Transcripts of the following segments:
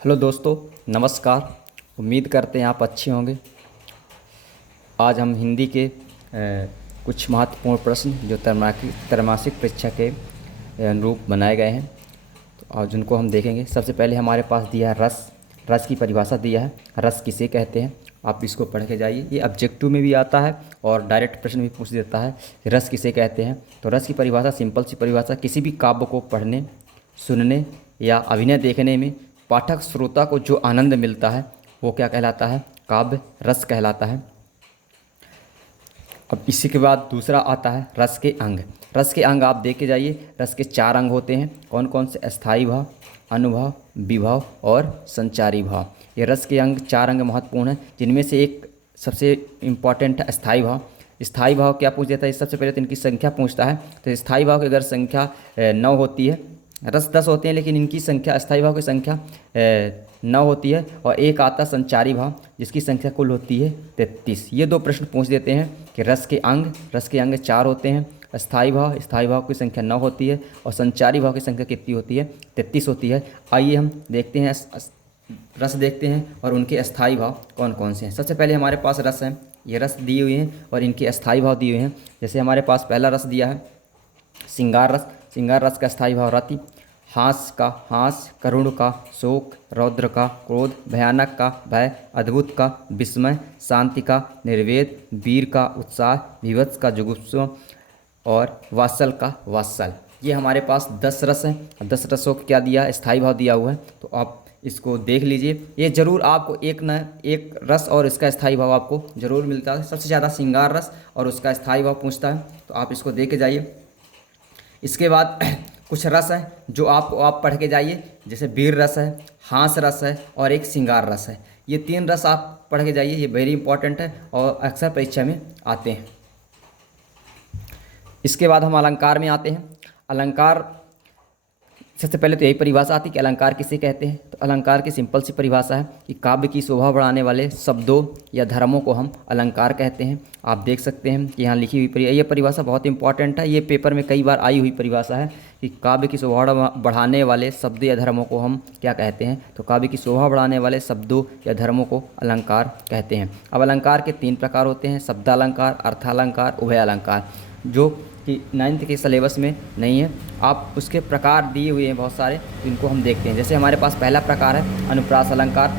Hello दोस्तों, नमस्कार। उम्मीद करते हैं आप अच्छे होंगे। आज हम हिंदी के कुछ महत्वपूर्ण प्रश्न जो त्रैमासिक परीक्षा के अनुरूप बनाए गए हैं, तो आज उनको हम देखेंगे। सबसे पहले हमारे पास दिया है रस। रस की परिभाषा दिया है, रस किसे कहते हैं। आप इसको पढ़ के जाइए। ये ऑब्जेक्टिव में भी आता है और डायरेक्ट प्रश्न भी पूछ देता है कि रस किसे कहते हैं। तो रस की परिभाषा सिंपल सी परिभाषा, किसी भी काव्य को पढ़ने, सुनने या अभिनय देखने में पाठक श्रोता को जो आनंद मिलता है वो क्या कहलाता है? काव्य रस कहलाता है। अब इसी के बाद दूसरा आता है रस के अंग। रस के अंग आप देख के जाइए। रस के 4 अंग होते हैं। कौन कौन से? अस्थायी भाव, अनुभाव, विभाव और संचारी भाव। ये रस के अंग 4 अंग महत्वपूर्ण हैं, जिनमें से एक सबसे इम्पॉर्टेंट है अस्थायी भाव। स्थायी भाव क्या पूछ देता है? सबसे पहले तो इनकी संख्या पूछता है। तो स्थायी भाव की अगर संख्या 9 होती है, रस 10 होते हैं लेकिन इनकी संख्या, अस्थायी भाव की संख्या 9 होती है। और एक आता संचारी भाव जिसकी संख्या कुल होती है 33। ये 2 प्रश्न पूछ देते हैं कि रस के अंग 4 होते हैं। स्थायी भाव की संख्या 9 होती है और संचारी भाव की संख्या कितनी होती है? 33 होती है। आइए हम देखते हैं, रस देखते हैं और उनके अस्थायी भाव कौन कौन से हैं। सबसे पहले हमारे पास रस हैं, ये रस दिए हुए हैं और इनके अस्थायी भाव दिए हुए हैं। जैसे हमारे पास पहला रस दिया है श्रृंगार रस। श्रृंगार रस का अस्थायी भाव रति, हास का हास, करुण का शोक, रौद्र का क्रोध, भयानक का भय, अद्भुत का विस्मय, शांति का निर्वेद, वीर का उत्साह, विभत्स का जुगुप्सा और वात्सल का वात्सल। ये हमारे पास 10 रस हैं। 10 रसों को क्या दिया है? स्थायी भाव दिया हुआ है। तो आप इसको देख लीजिए। ये जरूर आपको एक न एक रस और इसका स्थायी भाव आपको जरूर मिलता है। सबसे ज़्यादा श्रृंगार रस और उसका स्थायी भाव पूछता है, तो आप इसको देख के जाइए। इसके बाद कुछ रस हैं जो आप पढ़ के जाइए। जैसे वीर रस है, हास रस है और एक श्रृंगार रस है। ये 3 रस आप पढ़ के जाइए, ये वेरी इंपॉर्टेंट है और अक्सर परीक्षा में आते हैं। इसके बाद हम अलंकार में आते हैं। अलंकार, सबसे पहले तो यही परिभाषा आती है कि अलंकार किसे कहते हैं। तो अलंकार की सिंपल सी परिभाषा है कि काव्य की शोभा बढ़ाने वाले शब्दों या धर्मों को हम अलंकार कहते हैं। आप देख सकते हैं कि यहाँ लिखी हुई ये परिभाषा बहुत इंपॉर्टेंट है। ये पेपर में कई बार आई हुई परिभाषा है कि काव्य की शोभा बढ़ाने वाले शब्द या धर्मों को हम क्या कहते हैं। तो काव्य की शोभा बढ़ाने वाले शब्दों या धर्मों को अलंकार कहते हैं। अब अलंकार के 3 प्रकार होते हैं, शब्दालंकार, अर्थालंकार, उभय अलंकार, जो कि 9th के सिलेबस में नहीं है। आप उसके प्रकार दिए हुए हैं बहुत सारे, इनको हम देखते हैं। जैसे हमारे पास पहला प्रकार है अनुप्रास अलंकार।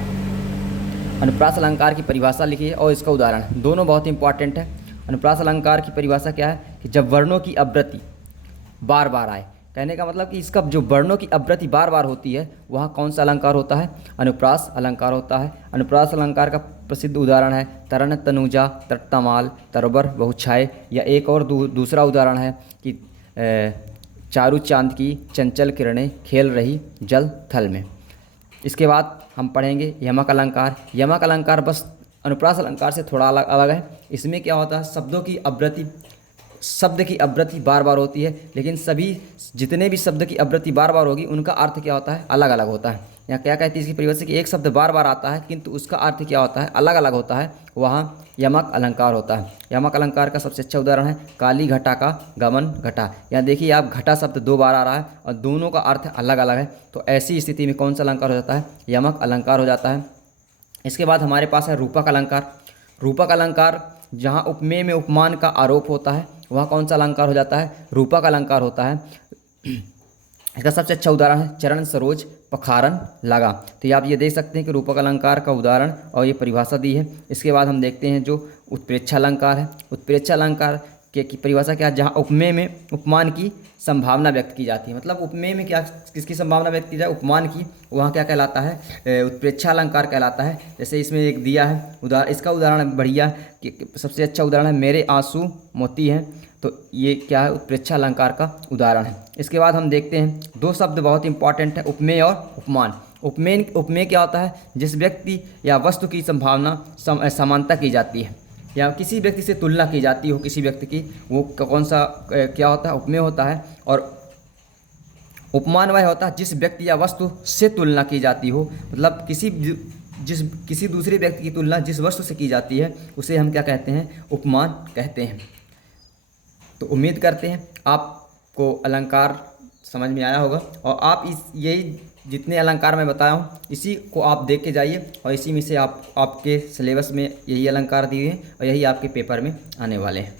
अनुप्रास अलंकार की परिभाषा लिखी है और इसका उदाहरण, दोनों बहुत इंपॉर्टेंट है। अनुप्रास अलंकार की परिभाषा क्या है कि जब वर्णों की आवृत्ति बार बार आए, कहने का मतलब कि इसका जो वर्णों की आवृत्ति बार बार होती है वहाँ कौन सा अलंकार होता है? अनुप्रास अलंकार होता है। अनुप्रास अलंकार का प्रसिद्ध उदाहरण है तरण तनुजा, तट्टमाल, तरबर, बहुछाय। या एक और दूसरा उदाहरण है कि चारू चांद की चंचल किरणें खेल रही जल थल में। इसके बाद हम पढ़ेंगे यमक अलंकार। यमक अलंकार बस अनुप्रास अलंकार से थोड़ा अलग है। इसमें क्या होता है? शब्द की आवृत्ति बार बार होती है, लेकिन जितने भी शब्द की आवृत्ति बार बार होगी उनका अर्थ क्या होता है? अलग अलग होता है। यहाँ क्या कहती है इसकी परिभाषा कि एक शब्द बार बार आता है किंतु उसका अर्थ क्या होता है? अलग अलग होता है। वहाँ यमक अलंकार होता है। यमक अलंकार का सबसे अच्छा उदाहरण है काली घटा का गमन घटा। यहाँ देखिए आप, घटा शब्द 2 बार आ रहा है और दोनों का अर्थ अलग अलग है। तो ऐसी स्थिति में कौन सा अलंकार हो जाता है? यमक अलंकार हो जाता है। इसके बाद हमारे पास है रूपक अलंकार। रूपक अलंकार जहाँ उपमेय में उपमान का आरोप होता है वहाँ कौन सा अलंकार हो जाता है? रूपक अलंकार होता है। इसका सबसे अच्छा उदाहरण है चरण सरोज पखारन लगा। तो ये आप ये देख सकते हैं कि रूपक अलंकार का उदाहरण और ये परिभाषा दी है। इसके बाद हम देखते हैं जो उत्प्रेक्षा अलंकार है। उत्प्रेक्षा अलंकार की परिभाषा क्या है? जहाँ उपमेय में उपमान की संभावना व्यक्त की जाती है। मतलब उपमेय में क्या, किसकी संभावना व्यक्त की जाए? उपमान की। वहाँ क्या कहलाता है? उत्प्रेक्षा अलंकार कहलाता है। जैसे इसमें एक दिया है इसका उदाहरण बढ़िया कि सबसे अच्छा उदाहरण है मेरे आंसू मोती हैं। तो ये क्या है? उत्प्रेक्षा अलंकार का उदाहरण है। इसके बाद हम देखते हैं 2 शब्द बहुत इंपॉर्टेंट है, उपमेय और उपमान। उपमेय क्या होता है? जिस व्यक्ति या वस्तु की संभावना समानता की जाती है या किसी व्यक्ति से तुलना की जाती हो किसी व्यक्ति की, वो कौन सा क्या होता है? उपमेय होता है। और उपमान वह होता है जिस व्यक्ति या वस्तु से तुलना की जाती हो। मतलब किसी दूसरे व्यक्ति की तुलना जिस वस्तु से की जाती है उसे हम क्या कहते हैं? उपमान कहते हैं। तो उम्मीद करते हैं आपको अलंकार समझ में आया होगा और आप यही जितने अलंकार मैं बताया हूँ इसी को आप देख के जाइए और इसी में से आपके सिलेबस में यही अलंकार दिए हैं और यही आपके पेपर में आने वाले हैं।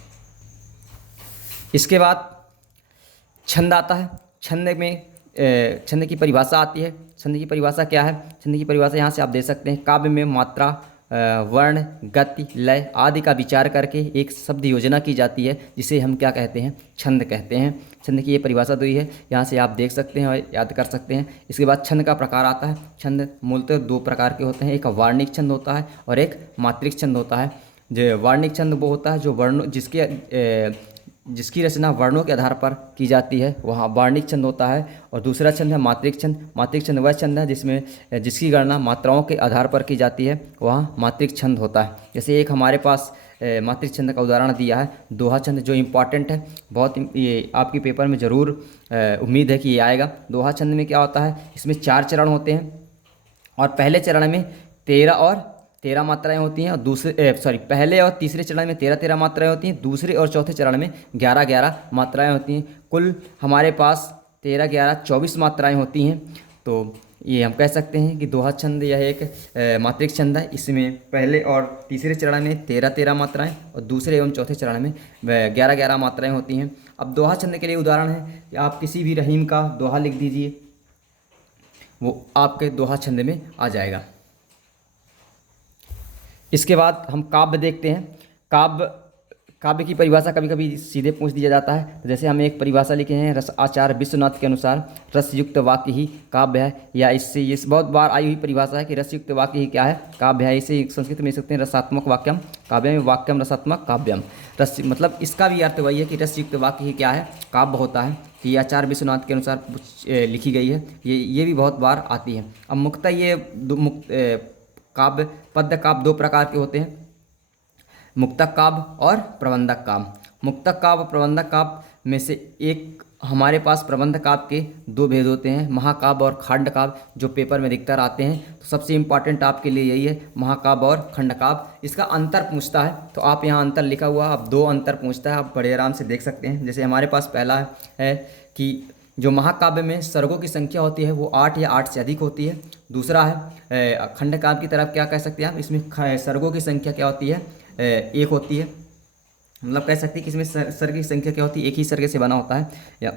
इसके बाद छंद आता है। छंद में छंद की परिभाषा आती है। छंद की परिभाषा क्या है? छंद की परिभाषा यहाँ से आप दे सकते हैं, काव्य में मात्रा, वर्ण, गति, लय आदि का विचार करके एक शब्द योजना की जाती है, जिसे हम क्या कहते हैं? छंद कहते हैं। छंद की ये परिभाषा दी है, यहाँ से आप देख सकते हैं और याद कर सकते हैं। इसके बाद छंद का प्रकार आता है। छंद मूलतः दो प्रकार के होते हैं, एक वार्णिक छंद होता है और एक मात्रिक छंद होता है। जो वार्णिक छंद वो होता है जो वर्ण जिसकी रचना वर्णों के आधार पर की जाती है, वहाँ वार्णिक छंद होता है। और दूसरा छंद है मात्रिक छंद। मात्रिक छंद वह छंद है जिसकी गणना मात्राओं के आधार पर की जाती है, वहाँ मात्रिक छंद होता है। जैसे एक हमारे पास मात्रिक छंद का उदाहरण दिया है दोहा छंद, जो इम्पॉर्टेंट है बहुत, ये आपके पेपर में ज़रूर उम्मीद है कि ये आएगा। दोहा छंद में क्या होता है? इसमें 4 चरण होते हैं और पहले चरण में 13 मात्राएं होती हैं और पहले और तीसरे चरण में 13 मात्राएं होती हैं, दूसरे और चौथे चरण में 11 मात्राएं होती हैं। कुल हमारे पास 13, 11, 24 मात्राएं होती हैं। तो ये हम कह सकते हैं कि दोहा छंद यह एक मात्रिक छंद है। इसमें पहले और तीसरे चरण में 13 मात्राएं और दूसरे एवं चौथे चरण में 11 मात्राएं होती हैं। अब दोहा छंद के लिए उदाहरण है कि आप किसी भी रहीम का दोहा लिख दीजिए, वो आपके दोहा छंद में आ जाएगा। इसके बाद हम काव्य देखते हैं। काव्य की परिभाषा कभी कभी सीधे पूछ दिया जाता है। तो जैसे हम एक परिभाषा लिखे हैं, रस आचार्य विश्वनाथ के अनुसार रसयुक्त वाक्य ही काव्य है, या इससे ये बहुत बार आई हुई परिभाषा है कि रसयुक्त वाक्य ही क्या है? काव्य है। इसे संस्कृत में लिख सकते हैं रसात्मक वाक्यम काव्यम, वाक्यम रसात्मक काव्यम। रस मतलब इसका भी अर्थ वही है कि रसयुक्त वाक्य ही क्या है? काव्य होता है। कि आचार्य विश्वनाथ के अनुसार लिखी गई है, ये भी बहुत बार आती है। अब मुख्यतः ये काव्य, पद्य काव्य 2 प्रकार के होते हैं, मुक्तक काव्य और प्रबंधक काव्य। मुक्तक काव्य और प्रबंधक काव्य में से एक हमारे पास प्रबंध काव्य के 2 भेद होते हैं, महाकाव्य और खंड काव्य, जो पेपर में अधिकतर आते हैं। तो सबसे इम्पॉर्टेंट आपके लिए यही है, महाकाव्य और खंड काव्य। इसका अंतर पूछता है, तो आप यहाँ अंतर लिखा हुआ, अब 2 अंतर पूछता है, आप बड़े आराम से देख सकते हैं। जैसे हमारे पास पहला है कि जो महाकाव्य में सर्गों की संख्या होती है वो 8 या 8 से अधिक होती है। दूसरा है खंड काव्य की तरफ क्या कह सकते हैं आप, इसमें सर्गों की संख्या क्या होती है? 1 होती है। मतलब कह सकते हैं कि इसमें सर्ग की संख्या क्या होती है? 1 ही सर्ग से बना होता है। या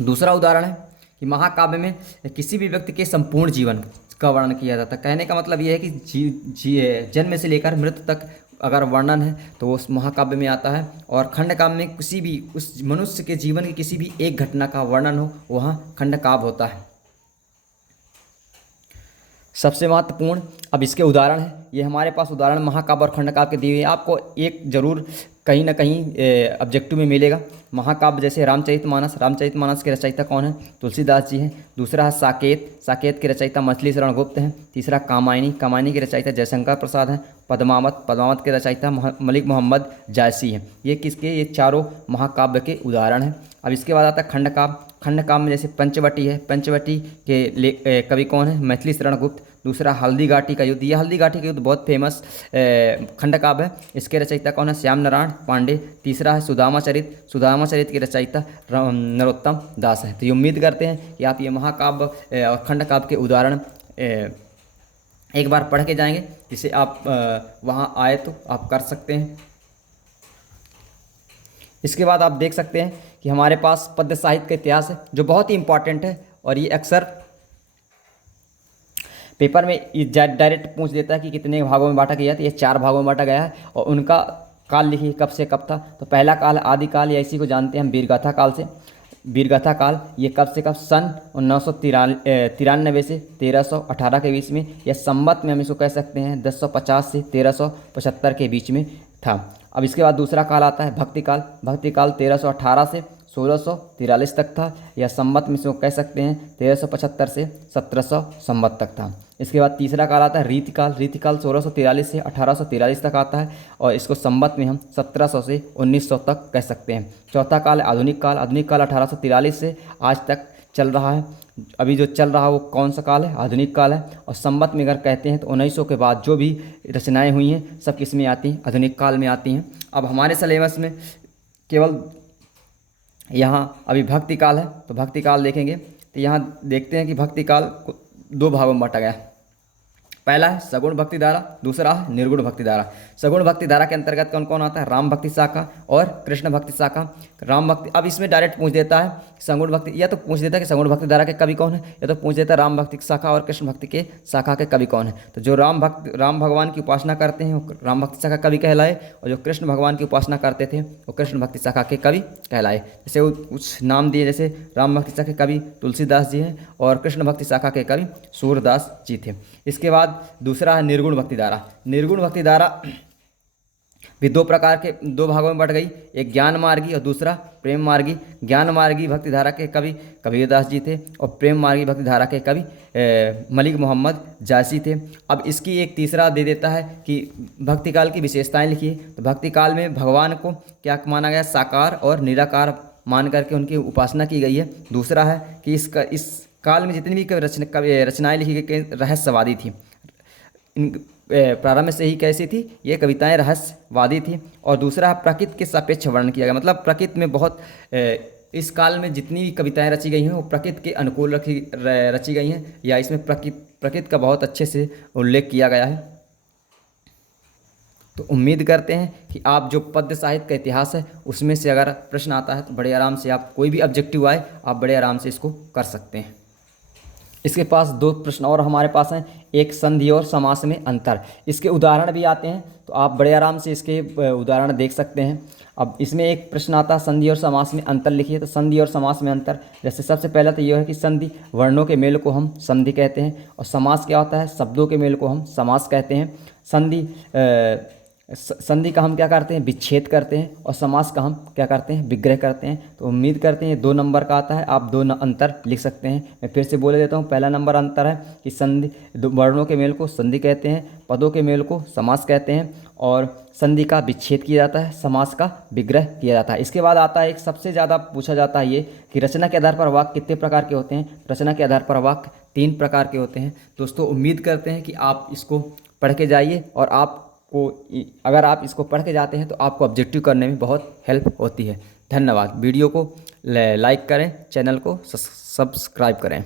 दूसरा उदाहरण है कि महाकाव्य में किसी भी व्यक्ति के संपूर्ण जीवन का वर्णन किया जाता है। कहने का मतलब ये है कि जन्म से लेकर मृत्यु तक अगर वर्णन है तो वो उस महाकाव्य में आता है। और खंड काव्य में किसी भी उस मनुष्य के जीवन की किसी भी एक घटना का वर्णन हो, वहाँ खंड काव्य होता है। सबसे महत्वपूर्ण अब इसके उदाहरण है, ये हमारे पास उदाहरण महाकाव्य और खंड काव्य के दिए हुए हैं। आपको एक जरूर कहीं ना कहीं ऑब्जेक्टिव में मिलेगा। महाकाव्य जैसे रामचरितमानस के रचयिता कौन है? तुलसीदास जी हैं। दूसरा है साकेत के रचयिता मछली शरण गुप्त हैं। तीसरा कामायनी के रचयिता जयशंकर प्रसाद हैं। पद्मावत के रचयिता मलिक मोहम्मद जायसी हैं। ये चारों महाकाव्य के उदाहरण हैं। अब इसके बाद आता है खंड काव्य में जैसे पंचवटी है, पंचवटी के कवि कौन है? मैथिली शरण गुप्त। दूसरा हल्दी घाटी का युद्ध, यह हल्दी घाटी का युद्ध बहुत फेमस खंड काव्य है, इसके रचयिता कौन है? श्याम नारायण पांडे। तीसरा है सुदामा चरित के रचयिता नरोत्तम दास है। तो ये उम्मीद करते हैं कि आप ये महाकाव्य और खंड काव्य के उदाहरण एक बार पढ़ के जाएंगे, जिसे आप वहाँ आए तो आप कर सकते हैं। इसके बाद आप देख सकते हैं कि हमारे पास पद्य साहित्य का इतिहास है, जो बहुत ही इंपॉर्टेंट है और ये अक्सर पेपर में डायरेक्ट पूछ देता है कि कितने भागों में बांटा गया। तो ये 4 भागों में बांटा गया है और उनका काल लिखिए कब से कब था। तो पहला काल आदिकाल, या इसी को जानते हैं हम वीरगाथा काल से। वीरगाथा काल ये कब से कब? सन 1993 से 1318 के बीच में, या संवत में हम इसको कह सकते हैं 1050 से 1375 के बीच में था। अब इसके बाद दूसरा काल आता है भक्ति काल 1318 से 1643 तक था, या संवत में इसको कह सकते हैं 1375 से 1700 संवत तक था। इसके बाद तीसरा काल आता है रीतिकाल 1643 से 1843 तक आता है, और इसको संवत में हम 1700 से 1900 तक कह सकते हैं। चौथा काल है आधुनिक काल 1843 से आज तक चल रहा है। अभी जो चल रहा है वो कौन सा काल है? आधुनिक काल है। और संवत में अगर कहते हैं तो 1900 के बाद जो भी रचनाएँ हुई हैं सब किस में आती हैं? आधुनिक काल में आती हैं। अब हमारे सिलेबस में केवल यहाँ अभी भक्ति काल है, तो भक्ति काल देखेंगे तो यहाँ देखते हैं कि भक्ति काल को दो भागों में बांटा गया। पहला है सगुण भक्ति धारा, दूसरा है निर्गुण भक्ति धारा। सगुण भक्ति धारा के अंतर्गत कौन कौन आता है? राम भक्ति शाखा और कृष्ण भक्ति शाखा। राम भक्ति, अब इसमें डायरेक्ट पूछ देता है सगुण भक्ति, या तो पूछ देता है कि सगुण भक्ति धारा के कवि कौन है, या तो पूछ देता है राम भक्ति शाखा और कृष्ण भक्ति के शाखा के कवि कौन है। तो जो राम भगवान की उपासना करते हैं वो राम भक्ति शाखा कवि कहलाए, और जो कृष्ण भगवान की उपासना करते थे वो कृष्ण भक्ति शाखा के कवि कहलाए। जैसे वो कुछ नाम दिए, जैसे राम भक्ति शाखा के कवि तुलसीदास जी हैं और कृष्ण भक्ति शाखा के कवि सूरदास जी थे। इसके बाद दूसरा है निर्गुण भक्ति धारा। निर्गुण भक्ति धारा भी दो प्रकार के, दो भागों में बढ़ गई, एक ज्ञान मार्गी और दूसरा प्रेम मार्गी। ज्ञान मार्गी भक्ति धारा के कवि कबीरदास जी थे और प्रेम मार्गी भक्ति धारा के कवि मलिक मोहम्मद जायसी थे। अब इसकी एक तीसरा दे देता है कि भक्ति काल की विशेषताएं लिखिए। तो भक्ति काल में भगवान को क्या माना गया? साकार और निराकार मान करके उनकी उपासना की गई है। दूसरा है कि इस काल में जितनी भी रचनाएँ लिखी गई रहस्यवादी थी। प्रारंभ से ही कैसी थी? ये कविताएं रहस्यवादी थी। और दूसरा प्रकृति के सापेक्ष वर्णन किया गया, मतलब प्रकृति में बहुत इस काल में जितनी भी कविताएं रची गई हैं वो प्रकृति के अनुकूल रची गई हैं, या इसमें प्रकृति का बहुत अच्छे से उल्लेख किया गया है। तो उम्मीद करते हैं कि आप जो पद्य साहित्य का इतिहास है उसमें से अगर प्रश्न आता है तो बड़े आराम से, आप कोई भी ऑब्जेक्टिव आए आप बड़े आराम से इसको कर सकते हैं। इसके पास दो प्रश्न और हमारे पास हैं, एक संधि और समास में अंतर। इसके उदाहरण भी आते हैं तो आप बड़े आराम से इसके उदाहरण देख सकते हैं। अब इसमें एक प्रश्न आता है संधि और समास में अंतर लिखिए। तो संधि और समास में अंतर, जैसे सबसे पहला तो यह है कि संधि वर्णों के मेल को हम संधि कहते हैं, और समास क्या होता है? शब्दों के मेल को हम समास कहते हैं। संधि का हम क्या करते हैं? विच्छेद करते हैं, और समास का हम क्या करते हैं? विग्रह करते हैं। तो उम्मीद करते हैं 2 नंबर का आता है, आप 2 अंतर लिख सकते हैं। मैं फिर से बोल देता हूँ, पहला नंबर अंतर है कि संधि वर्णों के मेल को संधि कहते हैं, पदों के मेल को समास कहते हैं, और संधि का विच्छेद किया जाता है, समास का विग्रह किया जाता है। इसके बाद आता है एक सबसे ज़्यादा पूछा जाता है ये कि रचना के आधार पर वाक्य कितने प्रकार के होते हैं? रचना के आधार पर वाक्य 3 प्रकार के होते हैं। दोस्तों उम्मीद करते हैं कि आप इसको पढ़ के जाइए, और अगर आप इसको पढ़ के जाते हैं तो आपको ऑब्जेक्टिव करने में बहुत हेल्प होती है। धन्यवाद। वीडियो को लाइक करें, चैनल को सब्सक्राइब करें।